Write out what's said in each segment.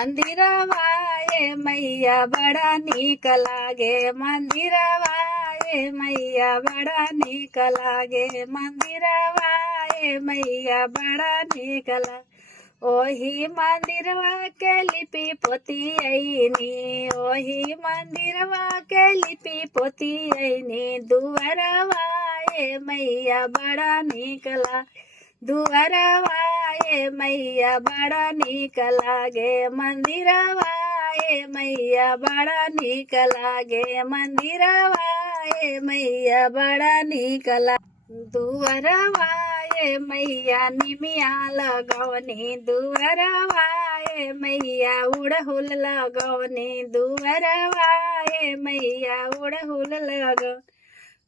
मंदिरवा ए मैया बड़ा नीक लागे मंदिरवा ए मैया बड़ा नीक लागे मंदिरवा ए मैया बड़ा नीक लागे। ओही मंदिरवा के लिपि पोती आईनी ओही मंदिरवा के लिपि पोती आईनी दुअरवा ए मैया बड़ा नीक लागे दुअरवा ए मैया बड़ा नीक लागे मंदिरवा ए मैया बड़ा नीक लागे मंदिरवा ए मैया बड़ा नीक लागे। दुअरवा ए मैया निमिया लगवनी दुअरवा ए मैया उड़हुल लगवनी दुअरवा ए मैया उड़हुल लगवनी।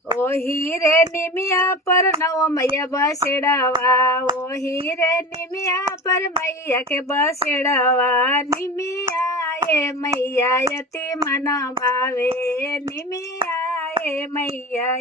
ओही रे निमिया पर नौ मैया बसेड़वा ओही रे निमिया पर मैया के बसेड़वा निमिया ए मैया यति मन भावे निमिया ए मैया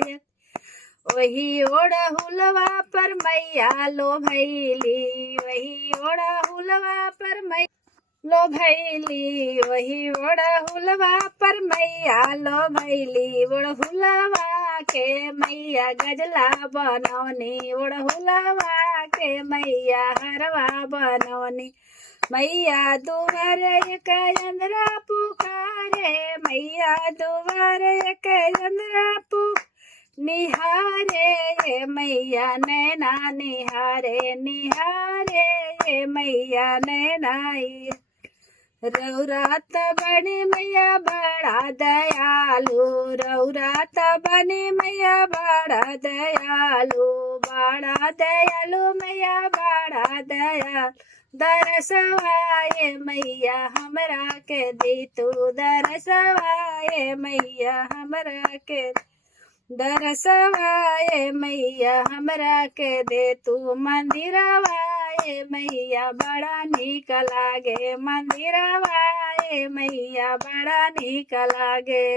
वही ओढ़हुलवा पर मैया लो भैली वही ओढ़हुलवा पर मैया लो भैली वही ओढ़हुलवा पर मैया लो भैली ओढ़हुलवा के मैया गजला बनौनी ओढ़हुलवा के मैया हरवा बनौनी। मैया दुआर एक अंदरा पुकारे मैया दुआर एक अंदरा निहारे मैया नैना निहारे निहारे मैया नैनाई। रौरात बने मैया बड़ा दयालु रौरात बने मैया बड़ा दयालु मैया बड़ा दयालु। दरसवाए मैया हमरा के दी तू दरसवाए मैया हमरा के दरसवाए मैया हमरा के दे तू मंदिरवा ए मैया बड़ा नीक लागे मंदिरवा ए मैया बड़ा नीक लागे।